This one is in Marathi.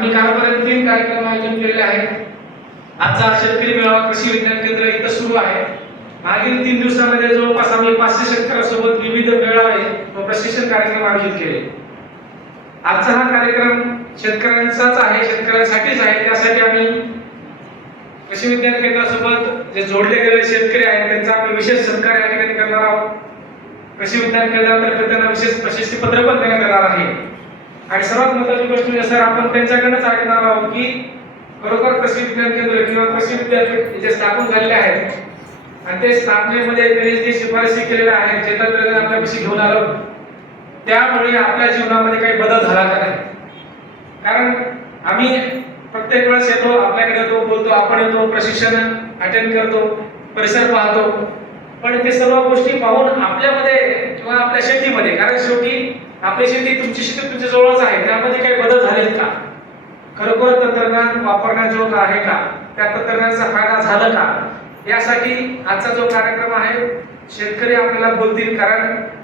आम्ही कालपर्यंत 3 कार्यक्रम आयोजन केलेले आहेत. आजचा शेतकरी मेळावा कृषी विज्ञान केंद्र इथं सुरू आहे. मागील 3 दिवसांमध्ये जवळपास आम्ही 500 शेतकऱ्यांसोबत विविध मेळावे व प्रशिक्षण कार्यक्रम आयोजित केले. आजचा हा कार्यक्रम शेतकऱ्यांचाच आहे, शेतकऱ्यांसाठीच आहे. त्यासाठी आम्ही कृषी विज्ञान केंद्रासोबत जे जोडले गेलेले शेतकरी आहेत त्यांचा आम्ही विशेष सत्कार या ठिकाणी करणार आहोत. कृषी विज्ञान केंद्रातर्फे त्यांना विशेष प्रशस्तीपत्र पण देण्यात येणार आहे. आणि सर्वात महत्त्वाची गोष्ट म्हणजे सर, आपण त्यांच्याकडूनच ऐकणार आहोत की खरोखर कृषी विज्ञान केंद्र किंवा कृषी विद्यापीठ जे स्थापन झालेले आहेत आणि ते स्थापनेमध्ये त्यांनी जे शिफारसी केलेल्या आहेत, जे तंत्रज्ञान आपल्यापाशी घेऊन आलं, त्यामुळे आपल्या जीवनामध्ये काही बदल झाला का नाही. कारण आम्ही प्रत्येक वेळेस येतो, आपल्याकडे येतो, बोलतो, आपण येतो, प्रशिक्षण अटेंड करतो, परिसर पाहतो, पण ते सर्व गोष्टी पाहून आपल्यामध्ये किंवा आपल्या शेतीमध्ये, कारण शेवटी आपली शेती तुमची शेती तुमच्या जवळच आहे, त्यामध्ये काही बदल झालेत का, खरोखर तंत्रज्ञान वापरण्याजोग आहे का, त्या तंत्रज्ञानाचा फायदा झाला का, यासाठी आजचा जो कार्यक्रम आहे शेतकरी आपल्याला बोलतील. कारण